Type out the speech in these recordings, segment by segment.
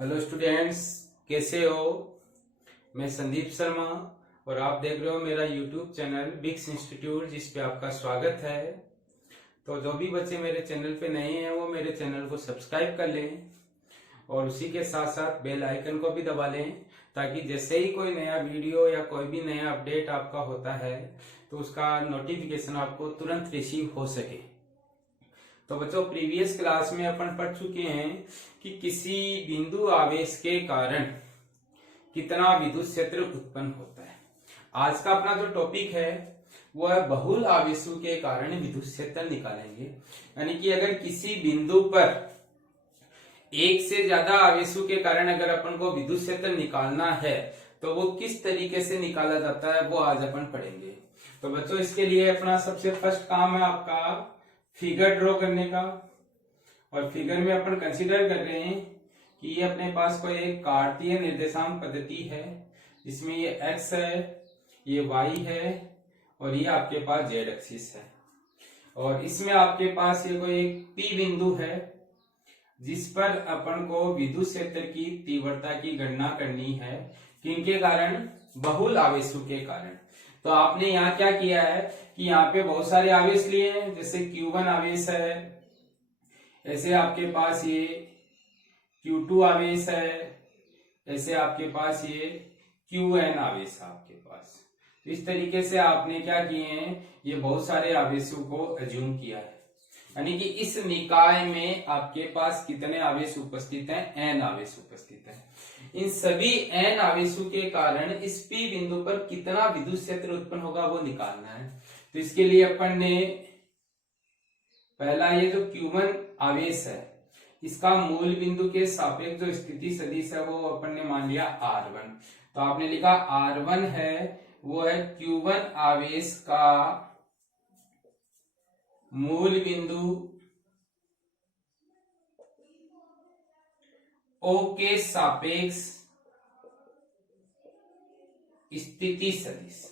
Hello students, कैसे हो। मैं संदीप शर्मा और आप देख रहे हो मेरा यूट्यूब चैनल बिक्स इंस्टीट्यूट, जिस पे आपका स्वागत है। तो जो भी बच्चे मेरे चैनल पे नए हैं वो मेरे चैनल को सब्सक्राइब कर लें और उसी के साथ साथ बेल आइकन को भी दबा लें, ताकि जैसे ही कोई नया वीडियो या कोई भी नया अपडेट आपका होता है तो उसका नोटिफिकेशन आपको तुरंत रिसीव हो सके। तो बच्चों, प्रीवियस क्लास में अपन पढ़ चुके हैं कि किसी बिंदु आवेश के कारण कितना विद्युत क्षेत्र उत्पन्न होता है। आज का अपना जो टॉपिक है वो है बहुल आवेशों के कारण विद्युत क्षेत्र निकालेंगे। यानी कि अगर किसी बिंदु पर एक से ज्यादा आवेशों के कारण अगर अपन को विद्युत क्षेत्र निकालना है तो वो किस तरीके से निकाला जाता है वो आज अपन पढ़ेंगे। तो बच्चों, इसके लिए अपना सबसे फर्स्ट काम है आपका फिगर ड्रॉ करने का। और फिगर में अपन कंसीडर कर रहे हैं कि ये अपने पास कोई एक कार्तीय निर्देशांक पद्धति है, जिसमें ये x है, ये y है और ये आपके पास z एक्सिस है। और इसमें आपके पास ये कोई एक P बिंदु है जिस पर अपन को विद्युत क्षेत्र की तीव्रता की गणना करनी है। किनके कारण? बहुल आवेशों के कारण। तो आपने यहाँ क्या किया है कि यहाँ पे बहुत सारे आवेश लिए हैं, जैसे Q1 आवेश है, ऐसे आपके पास ये Q2 आवेश है, ऐसे आपके पास ये Qn आवेश है आपके पास। तो इस तरीके से आपने क्या किए हैं, ये बहुत सारे आवेशों को अज्यूम किया है। यानी कि इस निकाय में आपके पास कितने आवेश उपस्थित हैं? n आवेश उपस्थित हैं। इन सभी n आवेशों के कारण इस P बिंदु पर कितना विद्युत क्षेत्र उत्पन्न होगा वो निकालना है। तो इसके लिए अपन ने पहला ये जो Q1 आवेश है, इसका मूल बिंदु के सापेक्ष जो स्थिति सदिश है वो अपन ने मान लिया R1। तो आपने लिखा R1 है, वो है Q1 आवेश का मूल बिंदु O के सापेक्ष स्थिति सदिश।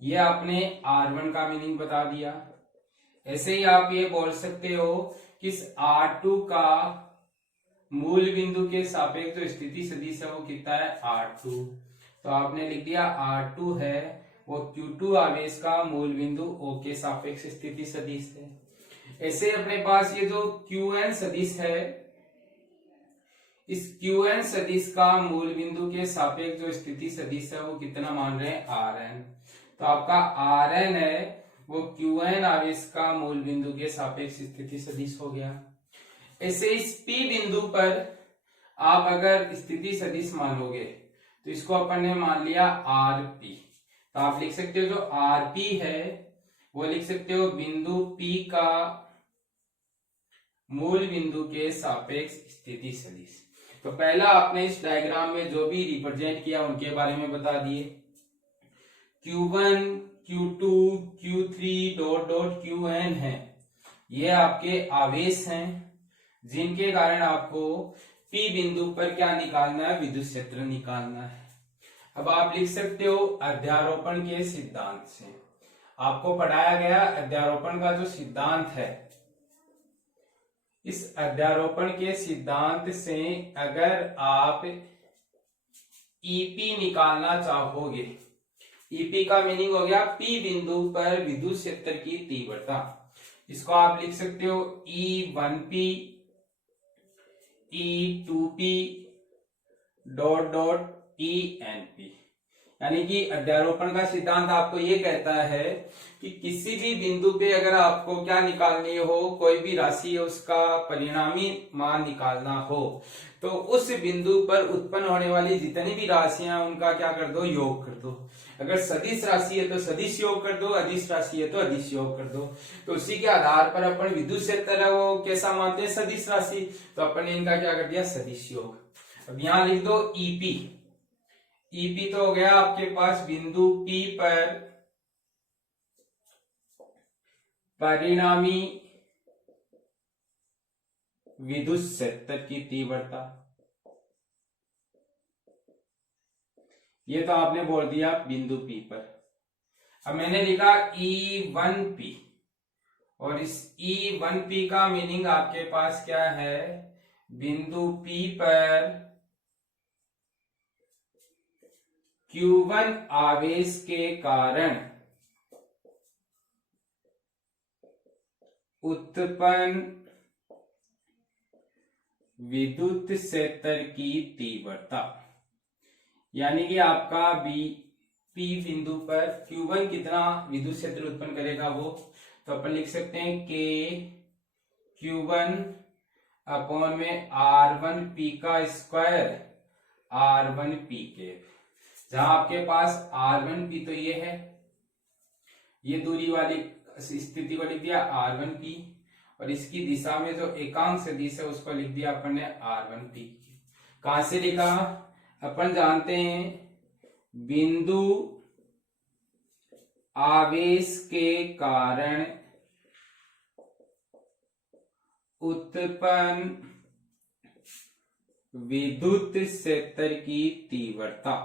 ये आपने R1 का मीनिंग बता दिया। ऐसे ही आप ये बोल सकते हो कि इस R2 का मूल बिंदु के सापेक्ष जो स्थिति सदिश है वो कितना है? R2। तो आपने लिख दिया R2 है वो Q2 आवेश का मूल बिंदु O के सापेक्ष स्थिति सदिश है। ऐसे अपने पास ये जो Qn सदिश है, इस Qn सदिश का मूल बिंदु के सापेक्ष जो स्थिति सदिश है वो कितना मान रहे हैं? Rn। तो आपका Rn है वो Qn आवेश का मूल बिंदु के सापेक्ष स्थिति सदिश हो गया। ऐसे इस P बिंदु पर आप अगर स्थिति सदिश मानोगे तो इसको अपन ने मान लिया Rp। तो आप लिख सकते हो जो Rp है वो लिख सकते हो बिंदु P का मूल बिंदु के सापेक्ष स्थिति सदिश। तो पहला आपने इस डायग्राम में जो भी रिप्रेजेंट किया उनके बारे में बता दिए। Q1, Q2, Q3 dot dot Qn है, ये आपके आवेश हैं जिनके कारण आपको P बिंदु पर क्या निकालना है? विद्युत क्षेत्र निकालना है। अब आप लिख सकते हो अध्यारोपण के सिद्धांत से। आपको पढ़ाया गया अध्यारोपण का जो सिद्धांत है, इस अध्यारोपण के सिद्धांत से अगर आप EP निकालना चाहोगे, EP का मीनिंग हो गया P बिंदु पर विद्युत क्षेत्र की तीव्रता। इसको आप लिख सकते हो E1P, E2P dot dot ENP। यानी कि अध्यारोपण का सिद्धांत आपको ये कहता है कि किसी भी बिंदु पे अगर आपको क्या निकालनी हो, कोई भी राशि है उसका परिणामी मान निकालना हो, तो उस बिंदु पर उत्पन्न होने वाली जितनी भी राशियां उनका क्या कर दो? योग कर दो। अगर सदिश राशि है तो सदिश योग कर दो, अदिश राशि है तो अदिश योग कर दो। तो उसी के आधार पर अपन विद्युत क्षेत्र है वो कैसा मानते हैं? सदिश राशि। तो अपन ने इनका क्या कर दिया? सदिश योग। अब यहां लिख दो EP। EP तो हो गया आपके पास बिंदु P पर परिणामी विद्युत क्षेत्र की तीव्रता। ये तो आपने बोल दिया बिंदु P पर। अब मैंने लिखा E1P और इस E1P का मीनिंग आपके पास क्या है? बिंदु P पर Q1 आवेश के कारण उत्पन्न विद्युत क्षेत्र की तीव्रता, यानी कि आपका P बिंदु पर Q1 कितना विद्युत क्षेत्र उत्पन्न करेगा वो, तो अपन लिख सकते हैं K Q1 अपॉन में R1P का स्क्वायर R1P के, जहां आपके पास R1P तो ये है, ये दूरी वाली स्थिति को लिख दिया R1P, और इसकी दिशा में जो एकांक सदिश है उसको लिख दिया अपन ने R1P। कहां से लिखा, अपन जानते हैं बिंदु आवेश के कारण उत्पन्न विद्युत क्षेत्र की तीव्रता,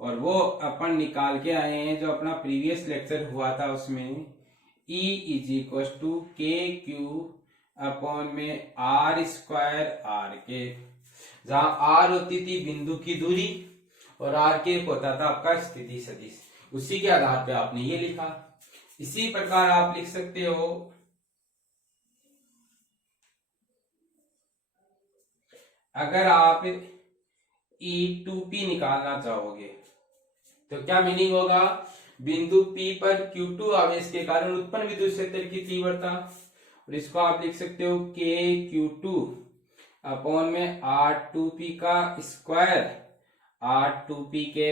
और वो अपन निकाल के आए हैं जो अपना प्रीवियस लेक्चर हुआ था उसमें E is equal to KQ upon में R स्क्वायर R के, जहां R होती थी बिंदु की दूरी और R के होता था आपका स्थिति सदिश, उसी के आधार पे आपने ये लिखा। इसी प्रकार आप लिख सकते हो अगर आप E2P निकालना चाहोगे तो क्या मीनिंग होगा, बिंदु P पर Q2 आवेश के कारण उत्पन्न विद्युत क्षेत्र की तीव्रता, और इसको आप लिख सकते हो KQ2 अपॉन में R2P का स्क्वायर R2P के,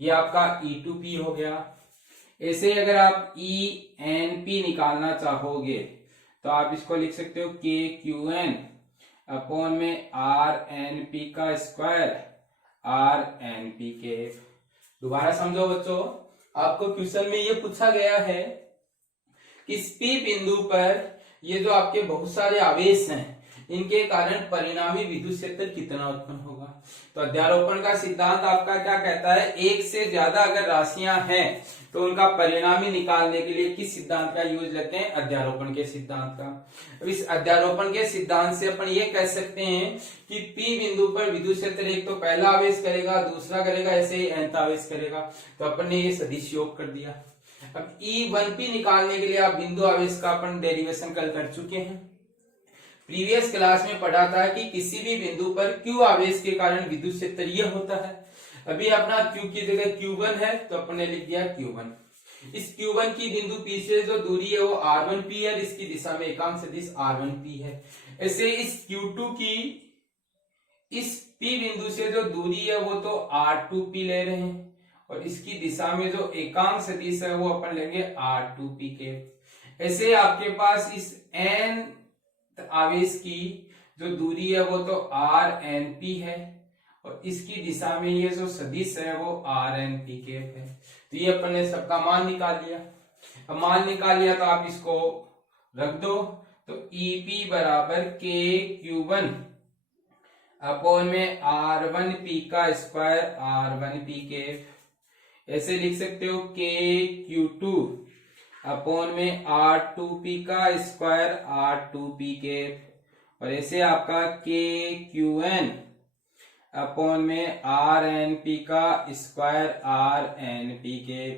ये आपका E2P हो गया। ऐसे अगर आप ENP निकालना चाहोगे तो आप इसको लिख सकते हो KQN अपॉन में RNP का स्क्वायर RNP के। दोबारा समझो बच्चों, आपको क्वेश्चन में ये पूछा गया है कि इस P बिंदु पर ये जो आपके बहुत सारे आवेश हैं इनके कारण परिणामी विद्युत क्षेत्र कितना उत्पन्न होगा। तो अध्यारोपण का सिद्धांत आपका क्या कहता है, एक से ज्यादा अगर राशियां हैं तो उनका परिणामी निकालने के लिए किस सिद्धांत का यूज लेते हैं, अध्यारोपण के सिद्धांत का। अब इस अध्यारोपण के सिद्धांत से अपन ये कह सकते हैं कि P बिंदु पर विद्युत क्षेत्र एक तो पहला आवेश करेगा, दूसरा करेगा, ऐसे ही nth आवेश करेगा, तो अपन ने ये सदिश योग कर दिया। अब E1P निकालने के लिए आप बिंदु आवेश का अपन डेरिवेशन कल कर चुके हैं। प्रीवियस क्लास में पढ़ा था कि किसी भी बिंदु पर Q आवेश के कारण विद्युत क्षेत्र ये होता है। अभी अपना Q की जगह Q1 है तो अपन ने लिख दिया Q1। इस Q1 की बिंदु P से जो दूरी है वो R1P है, इसकी दिशा में एकांक सदिश R1P है। ऐसे इस Q2 की इस P बिंदु से जो दूरी है वो तो R2P ले रहे हैं, और इसकी दिशा में जो एकांक सदिश है वो अपन लेंगे R2P के। ऐसे आपके पास इस n आवेश की जो दूरी है वो तो RNP है, और इसकी दिशा में ये जो सदिश है वो RNP के है। तो ये अपन ने सबका मान निकाल लिया। अब मान निकाल लिया तो आप इसको रख दो, तो EP बराबर KQ1 अपॉन में R1P का स्क्वायर R1P के, ऐसे लिख सकते हो KQ2 अपॉन में R2P का स्क्वायर R2P के, और ऐसे आपका KQN अपॉन में RNP का स्क्वायर RNP के।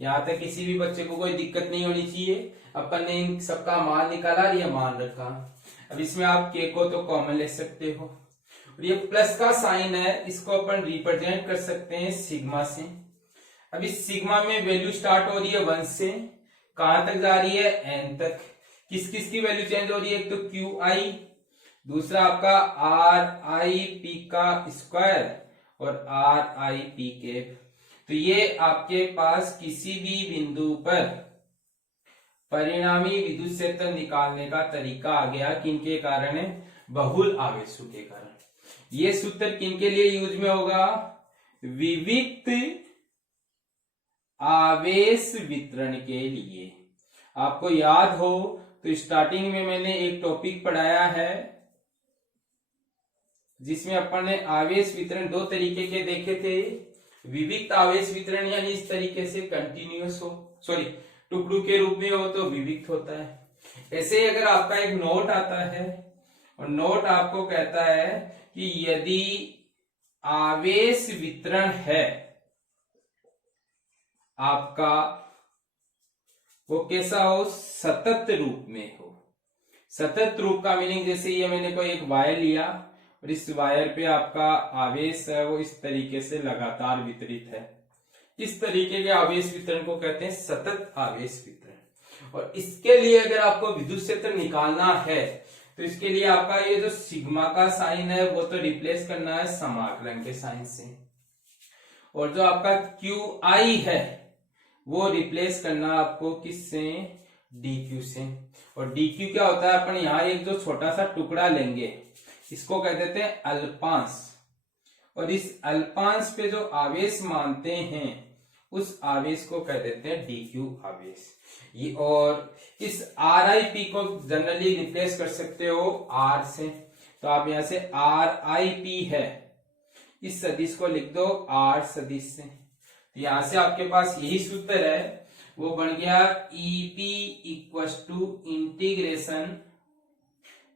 यहाँ तक किसी भी बच्चे को कोई दिक्कत नहीं होनी चाहिए। अपन ने इन सबका मान निकाला, ये मान रखा। अब इसमें आप K को तो कॉमन ले सकते हो, और ये प्लस का साइन है, इसको अपन रिप्रेजेंट कर सकते हैं सिग्मा से। अब इस सिग्मा में वैल्यू स्टार्ट हो रही है 1 से, कहां तक जा रही है, n तक। किस किस की वैल्यू चेंज हो रही है, एक तो QI, दूसरा आपका RIP का स्क्वायर और RIP के। तो ये आपके पास किसी भी बिंदु पर परिणामी विद्युत क्षेत्र निकालने का तरीका आ गया, किनके कारण है, बहुल आवेशों के कारण। ये सूत्र किनके लिए यूज में होगा, विविक्त आवेश वितरण के लिए। आपको याद हो तो स्टार्टिंग में मैंने एक टॉपिक पढ़ाया है जिसमें अपन ने आवेश वितरण दो तरीके के देखे थे। विविक्त आवेश वितरण यानी इस तरीके से कंटिन्यूअस हो, सॉरी टुकड़ों के रूप में हो तो विविक्त होता है। ऐसे अगर आपका एक नोट आता है और नोट आपको कहता है कि यदि आवेश वितरण है आपका वो कैसा हो, सतत रूप में हो। सतत रूप का मीनिंग जैसे ये मैंने कोई एक वायर लिया और इस वायर पे आपका आवेश है वो इस तरीके से लगातार वितरित है, इस तरीके के आवेश वितरण को कहते हैं सतत आवेश वितरण। और इसके लिए अगर आपको विद्युत क्षेत्र निकालना है तो इसके लिए आपका ये जो सिग्मा का साइन है वो तो रिप्लेस करना है समाकलन के साइन से, और जो आपका क्यू आई है वो रिप्लेस करना आपको किससे, dq से। और dq क्या होता है, अपन यहाँ एक जो छोटा सा टुकड़ा लेंगे इसको कह देते हैं अल्पांश, और इस अल्पांश पे जो आवेश मानते हैं उस आवेश को कह देते हैं dq आवेश। ये और इस RIP को जनरली रिप्लेस कर सकते हो R से, तो आप यहां से RIP है इस सदिश को लिख दो R सदिश से, तो यहां से आपके पास यही सूत्र है, वो बन गया EP इक्वस टू इंटीग्रेशन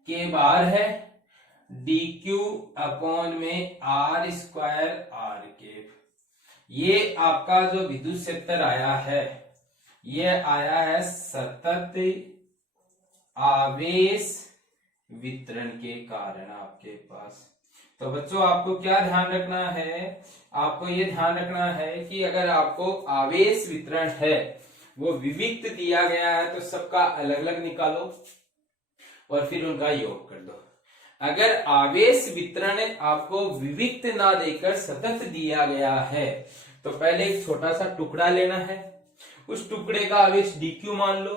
के बाहर है dq अपॉन में R स्क्वायर R केप। ये आपका जो विद्युत क्षेत्र आया है ये आया है सतत आवेश वितरण के कारण आपके पास। तो बच्चों आपको क्या ध्यान रखना है, आपको ये ध्यान रखना है कि अगर आपको आवेश वितरण है वो विविक्त दिया गया है तो सबका अलग अलग निकालो और फिर उनका योग कर दो। अगर आवेश वितरण आपको विविक्त ना देकर सतत दिया गया है तो पहले एक छोटा सा टुकड़ा लेना है, उस टुकड़े का आवेश dq मान लो,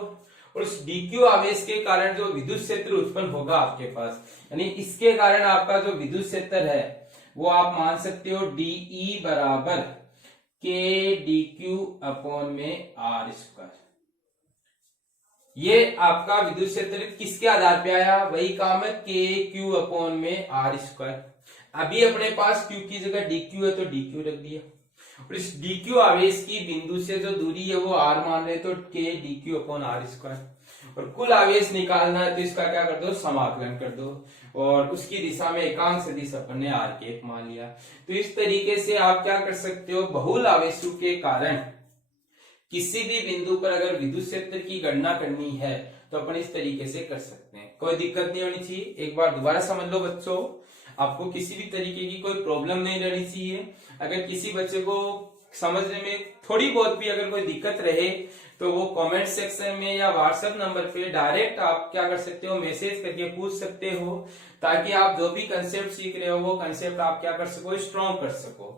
और उस dq आवेश के कारण जो विद्युत क्षेत्र उत्पन्न होगा आपके पास, यानी इसके कारण आपका जो विद्युत क्षेत्र है वो आप मान सकते हो dE बराबर k dq अपॉन में R स्क्वायर। ये आपका विद्युत क्षेत्र किसके आधार पे आया, वही काम है k q अपॉन में R स्क्वायर। अभी अपने पास q की जगह dq है तो dq रख दिया, और इस dq आवेश की बिंदु से जो दूरी है वो r मान रहे तो k dq upon R square, और कुल आवेश निकालना है तो इसका क्या कर दो, समाकलन कर दो, और उसकी दिशा में एकांक सदिश अपन ने R केप मान लिया। तो इस तरीके से आप क्या कर सकते हो, बहुल आवेशों के कारण किसी भी बिंदु पर अगर विद्युत क्षेत्र की गणना करनी है तो अपन इस तरीके से कर सकते हैं, कोई दिक्कत नहीं होनी चाहिए। एक बार दोबारा समझ लो बच्चों, आपको किसी भी तरीके की कोई प्रॉब्लम नहीं रहनी चाहिए। अगर किसी बच्चे को समझने में थोड़ी बहुत भी अगर कोई दिक्कत रहे तो वो कमेंट सेक्शन में या व्हाट्सएप नंबर पे डायरेक्ट आप क्या कर सकते हो, मैसेज करके पूछ सकते हो, ताकि आप जो भी कंसेप्ट सीख रहे हो वो कंसेप्ट आप क्या कर सको, स्ट्रॉन्ग कर सको।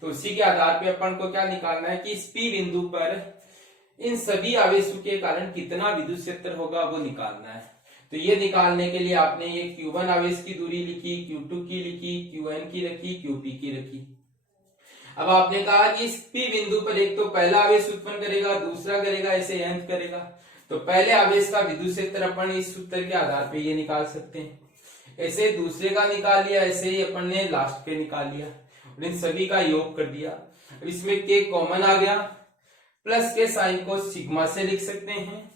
तो उसी के आधार पे अपन को क्या निकालना है कि इस P बिंदु पर इन सभी आवेशों के कारण कितना विद्युत क्षेत्र होगा वो निकालना है। तो ये निकालने के लिए आपने ये Q1 आवेश की दूरी लिखी, Q2 की लिखी, Qn की रखी, Qp की रखी। अब आपने कहा कि इस P बिंदु पर एक तो पहला आवेश उत्पन्न करेगा, दूसरा करेगा, ऐसे nth करेगा, तो पहले आवेश का विद्युत क्षेत्र अपन इस सूत्र के आधार पे ये निकाल सकते हैं। ऐसे दूसरे का निकाल लिया, ऐसे ही अपन ने लास्ट पे निकाल लिया और इन सभी का योग कर दिया। अब इसमें k कॉमन आ गया, प्लस के साइन को सिग्मा से लिख सकते हैं,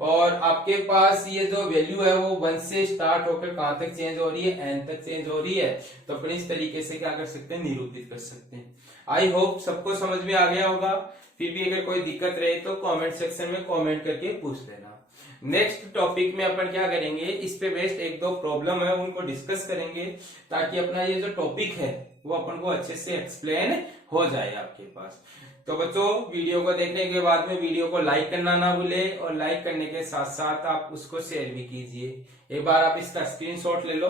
और आपके पास ये जो वैल्यू है वो 1 से स्टार्ट होकर कहां तक चेंज हो रही है, n तक चेंज हो रही है। तो अपन इस तरीके से क्या कर सकते हैं, निरूपित कर सकते हैं। आई होप सबको समझ में आ गया होगा। फिर भी अगर कोई दिक्कत रहे तो कमेंट सेक्शन में कमेंट करके पूछ लेना। नेक्स्ट टॉपिक में अपन क्या करेंगे, इस पे बेस्ड एक दो प्रॉब्लम है उनको डिस्कस करेंगे, ताकि अपना ये जो टॉपिक है वो अपन को अच्छे से एक्सप्लेन हो जाए आपके पास। तो बच्चों वीडियो को देखने के बाद में वीडियो को लाइक करना ना भूले, और लाइक करने के साथ साथ आप उसको शेयर भी कीजिए। एक बार आप इसका स्क्रीनशॉट ले लो।